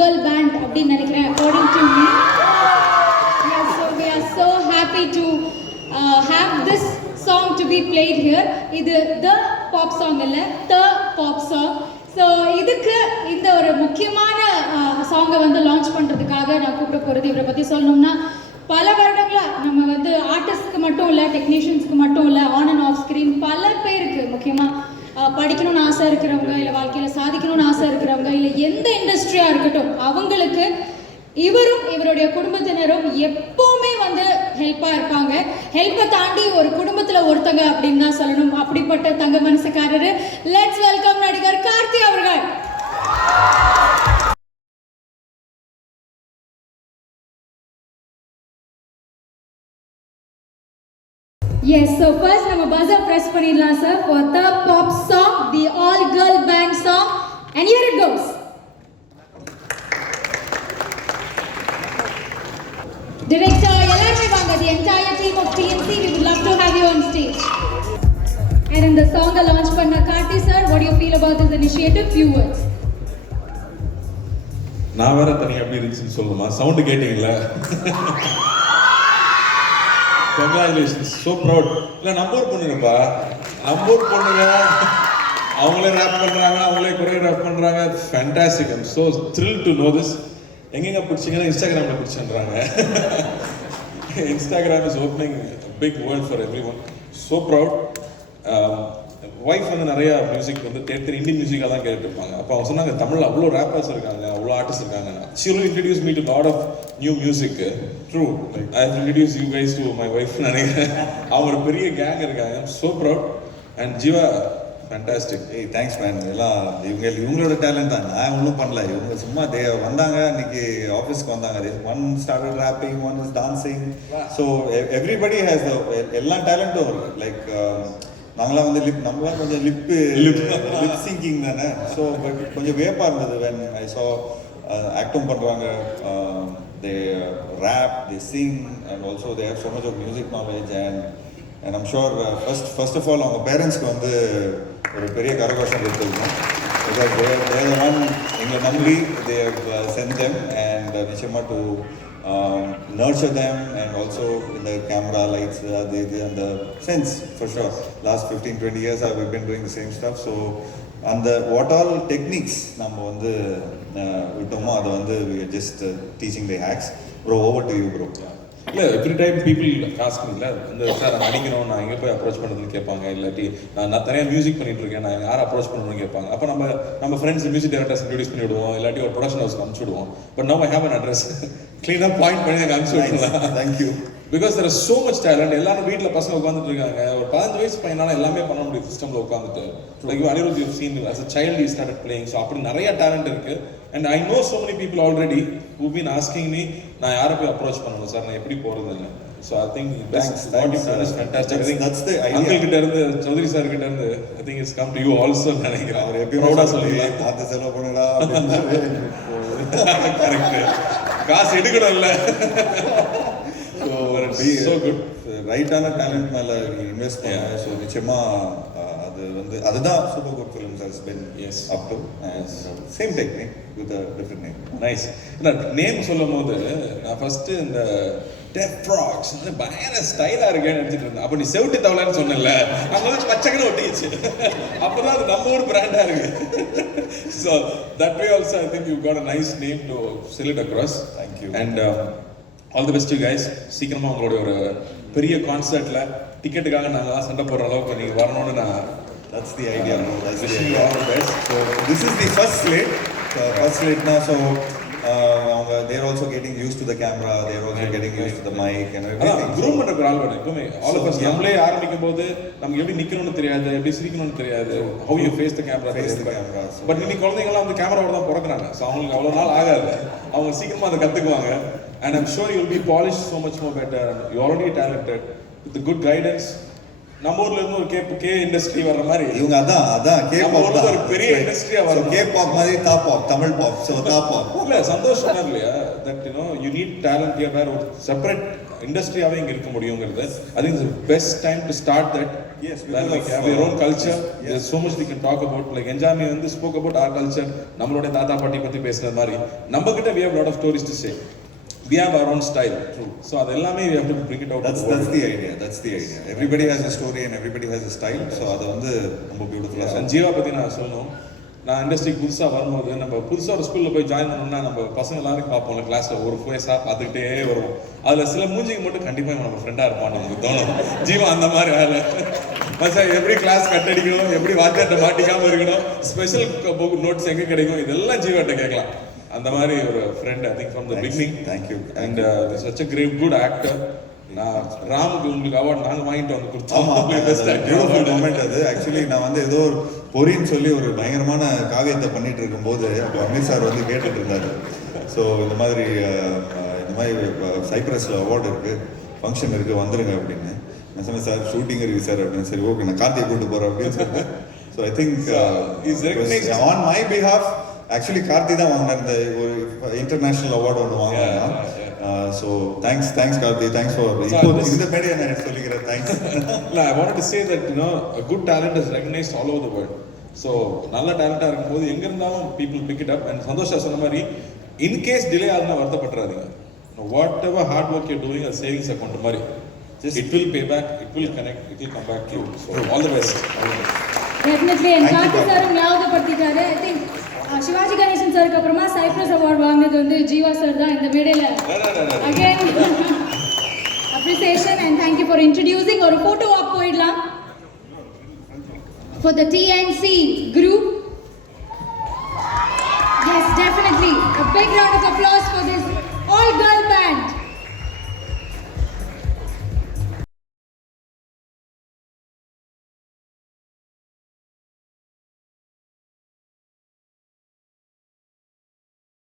girl band அப்படின்னு நினைக்கிறேன் according to me. Yeah, so we are so happy to have this song to be played here. இது the pop song இல்ல, the pop song. So இதுக்கு இந்த ஒரு முக்கியமான சாங்கை வந்து லான்ச் பண்ணுறதுக்காக நான் கூப்பிட போகிறது, இவரை பற்றி சொல்லணும்னா பல வருடங்களாக நம்ம வந்து ஆர்டிஸ்ட்க்கு மட்டும் இல்லை, டெக்னீஷியன்ஸ்க்கு மட்டும் இல்லை, ஆன் அண்ட் ஆஃப் ஸ்க்ரீன் பல பேருக்கு, முக்கியமாக படிக்கணும்னு ஆசை இருக்கிறவங்க, இல்லை வாழ்க்கையில் சாதிக்கணும்னு ஆசை இருக்கிறவங்க, இல்லை எந்த இண்டஸ்ட்ரியாக இருக்கட்டும், அவங்களுக்கு இவரும் இவருடைய குடும்பத்தினரும் எப்பவுமே வந்து ஹெல்ப்பாக இருப்பாங்க. ஹெல்ப்பை தாண்டி ஒரு குடும்பத்தில் ஒருத்தங்க அப்படின்னு தான் சொல்லணும். அப்படிப்பட்ட தங்க மனசுக்காரரு, லெட்ஸ் வெல்கம் நடிகர் கார்த்தி அவர்கள். எஸ், ஸோ ஃபர்ஸ்ட் நம்ம பஸர் ப்ரெஸ் பண்ணிடலாம் sir for the pop song, the all girl band song, and here it goes. Director, எல்லாருமே வாங்க. The entire team of TNC, we would love to have you on stage. And in the song launch பண்ண Karthi sir, what do you feel about this initiative? Few words. நான் வேற தனியாக எப்படி இருந்துச்சுன்னு சொல்லுமா? Sound கேட்டீங்களா? Congratulations, so proud. இல்லை நம்பூர் பொண்ணுங்கப்பா, நம்பூர் பொண்ணுங்க, அவங்களே ரேப் பண்ணுறாங்க, அவங்களே கொரியோகிராஃப் பண்ணுறாங்க. Fantastic. I'm so thrill to know this. எங்கெங்க பிடிச்சிங்கன்னா இன்ஸ்டாகிராமில் பிடிச்சுன்றாங்க. Instagram is opening big world for everyone. So proud. Wife வந்து நிறையா மியூசிக் வந்து தேட்டர் இந்தியன் மியூசிக்காக தான் கேட்டுருப்பாங்க. அப்போ அவங்க சொன்னாங்க தமிழில் அவ்வளோ ரேப்பர்ஸ் இருக்காங்க, அவ்வளோ ஆர்டிஸ்ட் இருக்காங்க. She will introduce me to lot of new music. True, I will introduce you guys to my wife நினைக்கிறேன். அவங்களோட பெரிய கேங் இருக்காங்க. So proud. And Jeeva, fantastic. ஏய் தேங்க்ஸ் மேன். எல்லாம் இவங்களோட டேலண்ட் தான், நான் ஒன்றும் பண்ணல. இவங்க சும்மா வந்தாங்க, இன்னைக்கு ஆஃபீஸ்க்கு வந்தாங்க. One started rapping, one is dancing. So everybody has எல்லா டேலண்ட்டும் இருக்கு. லைக் நாங்களாம் வந்து நம்மளாம் கொஞ்சம் லிப் சிங்கிங் தானே. ஸோ பட் கொஞ்சம் வியப்பாக இருந்தது when I saw ஆக்டும் பண்ணுறாங்க, they rap, they sing, and also they have so much of music knowledge. And I'm sure first of all அவங்க பேரண்ட்ஸ்க்கு வந்து ஒரு பெரிய கரகோஷம் கொடுத்துருக்கோம். பிகாஸ் they the one எங்களை நம்பி they have sent them, and நிச்சயமாக to nurture them, and also in the camera lights, and the sense for sure. Last 15-20 years we've been doing the same stuff. So and what all techniques நம்ம வந்து விட்டோமோ அதை வந்து we are just teaching the hacks. Bro, over to you bro. இல்லை, every time people காஸ்ட்ல இந்த sir நான் நடிக்கணும், நான் எங்கே போய் அப்ரோச் பண்ணுறதுன்னு கேட்பாங்க. இல்லாட்டி நான் தனியாக மியூசிக் பண்ணிட்டு இருக்கேன், நான் யாரை அப்ரோச் பண்ணணும்னு கேட்பாங்க. அப்போ நம்ம ஃப்ரெண்ட்ஸ் மியூசிக் டைரக்டர்ஸ் இன்ட்ரடியூஸ் பண்ணி விடுவோம், இல்லாட்டி ஒரு ப்ரொடக்ஷன் ஹவுஸ்க்கு அனுப்பிச்சு விடுவோம். But now I have an address, க்ளீனாக பாயிண்ட் பண்ணி எனக்கு அனுப்பிச்சு விடலாம். Thank you. Because there is so much talent. எல்லாரும் வீட்டில் பசங்க உட்காந்துட்டு இருக்காங்க. ஒரு 15 வயசு பையனால எல்லாமே பண்ண முடியும் சிஸ்டமில் உட்காந்துட்டு. Like Anirudh, you seen as a child he started playing. So அப்படி நிறைய டேலண்ட் இருக்கு. And I know so many people already who've been asking me, நான் யாரை போய் அப்ரோச் பண்ணணும் சார், நான் எப்படி போகிறதுன்னு. So I think that's what you've done is fantastic. I think that's the idea. Uncle கிட்ட இருந்து, சௌத்ரி சார் கிட்ட இருந்து, I think it's come to you also நினைக்கிறேன். அவர் எப்படி ப்ரௌடா சொல்லுங்க, பார்த்து செலவு பண்ணுடா. கரெக்ட், காசு எடுக்கணும்ல. So good. ரைட்டான டேலண்ட் மேலே இன்வெஸ்ட் பண்ண. ஸோ நிச்சயமாக அது வந்து அதுதான் super good films has been up to. Same technique with a different name. Nice. நான் நேம் சொல்லும் போது நான் ஃபர்ஸ்ட் இந்த டெப் ஃப்ராக்ஸ் பயங்கர ஸ்டைலாக இருக்கேன்னு நினச்சிட்டு இருந்தேன். அப்போ நீ செவிட்டு தவளைன்னு சொன்னல, அங்கே வந்து பச்சைக்கன்னு ஒட்டிச்சு. அப்போ தான் அது நம்ம ஊர் பிராண்டாக இருக்கு. So that way also I think you got a nice name to sell it across. Thank you. And all the best you guys. சீக்கிரமாக உங்களுடைய ஒரு பெரிய கான்சர்ட்டில் டிக்கெட்டுக்காக நாங்கள் தான் சண்டை போடுற அளவுக்கு நீங்கள் வரணும்னு நான் that's the idea. That's the idea. All the best. So this is the first slate now. So they are also getting used to the camera, they are also getting used to the mic and everything. Groom பண்ற ஆள் வேணும் எப்பவுமே. All of us நம்மளே ஆரம்பிக்கும் போது நமக்கு எப்படி நிக்கணும்னு தெரியாது, எப்படி சிரிக்கணும்னு தெரியாது. how you face the camera. But இன்னைக்கு குழந்தைங்க எல்லாம் வந்து கேமராவோட தான் பிறக்குறாங்க. ஸோ அவங்களுக்கு அவ்வளோ நாள் ஆகாது, அவங்க சீக்கிரமா அதை கத்துக்குவாங்க. And I'm sure you'll be polished so much more better. You're already talented. With the good guidance, நம்ம ஊர்ல இருந்து ஒரு கே இண்டஸ்ட்ரி வர்ற மாதிரி இவங்க அதான் கே நம்ம பாப் ஊர்ல தான் ஒரு பெரிய இண்டஸ்ட்ரியா வரும். கே பாப் மாதிரி தா பாப், தமிழ் பாப், ஸோ தா பாப். இல்ல சந்தோஷம் சொன்னார் இல்லையா, that you know you need talent here, வேற ஒரு செப்பரேட் இண்டஸ்ட்ரியாவே இங்க இருக்க முடியுங்கிறது. I think it's best time to start that. Yes, where we have your own culture. There's so much we can talk about. Like Enjami வந்து spoke about our culture. நம்மளோட தாத்தா பாட்டி பத்தி பேசுன மாதிரி நம்ம கிட்ட we have a lot of stories to say. We have our own style. True. So அது எல்லாமே we have to bring it out. That's the idea. Everybody has a story and everybody has a style. So அது வந்து ரொம்ப பியூட்டிஃபுல்லா சொல்லுங்க. ஜீவா பத்தி நான் சொல்லணும். நான் இண்டஸ்ட்ரிக்கு புதுசா வரும்போது நம்ம புதுசா ஒரு ஸ்கூல்ல போய் ஜாயின் பண்ணோம்னா நம்ம பசங்க எல்லாரும் பார்ப்போம்ல, கிளாஸ்ல ஒரு ஃபேஸா பார்த்துக்கிட்டே வருவோம். அதுல சில மூஞ்சிக்கு மட்டும் கண்டிப்பா நம்ம ஃப்ரெண்டா இருப்பான் நமக்கு தோணும். ஜீவா அந்த மாதிரி ஆளு. சார் எப்படி கிளாஸ் கட் அடிக்கணும், எப்படி வாத்தியார்ட்ட மாட்டிக்காம இருக்கணும், ஸ்பெஷல் நோட்ஸ் எங்க கிடைக்கும், இதெல்லாம் ஜீவாட்ட கேட்கலாம். அந்த மாதிரி ஒரு friend I think from the beginning. Thank you. And such a great good actor. நான் ராமுக்கு உங்களுக்கு அவார்ட் நாங்க வாங்கிட்டு வந்து கொடுத்தோம். பியூட்டிஃபுல் மொமெண்ட் அது. ஆக்சுவலி நான் வந்து ஏதோ ஒரு பொறின்னு சொல்லி ஒரு பயங்கரமான காவியத்தை பண்ணிட்டு இருக்கும்போது அப்போ அமீர் சார் வந்து கேட்டுட்டு இருந்தாரு. ஸோ இந்த மாதிரி சைப்ரஸில் அவார்டு இருக்கு, ஃபங்க்ஷன் இருக்கு, வந்துருங்க அப்படின்னு. நான் சொன்னேன் சார் ஷூட்டிங் இருக்கு சார் அப்படின்னு. சரி ஓகே நான் கார்த்தியை கூட்டு போறேன் அப்படின்னு சொல்லிட்டு. So I think on my behalf actually Karthi தான் வாங்கினார் இந்த ஒரு இன்டர்நேஷனல் அவார்டு ஒன்று வாங்கினாங்க. So thanks Karthi, thanks for இப்போ இந்த மேடையை நான் சொல்லிக்கிறேன். தேங்க்ஸ். இல்லை, I wanted to say that you know a good talent is recognized all over the world. So நல்ல டேலண்டாக இருக்கும்போது எங்கே இருந்தாலும் people pick it up. And Santosha சொன்ன மாதிரி இன்கேஸ் டிலே ஆகுதுன்னா வருத்தப்பட்டுறாதீங்க. Whatever hard work you're doing, அது சேவிங்ஸ் அக்கௌண்ட் மாதிரி. It will pay back, it will connect, it will come back to you. So all the best. Definitely. என் கார்த்தி சாரும் ஞாபகப்படுத்திட்டாரு. I think Sivaji Ganesan சாருக்கு அப்புறமா சைப்ரஸ் அவார்ட் வாங்கினது வந்து ஜீவா சார் தான் இந்த மேடையில். Again appreciation and thank you for introducing. ஒரு ஃபோட்டோ வாக் போயிடலாம் for the TNC group. Yes, definitely. A big round of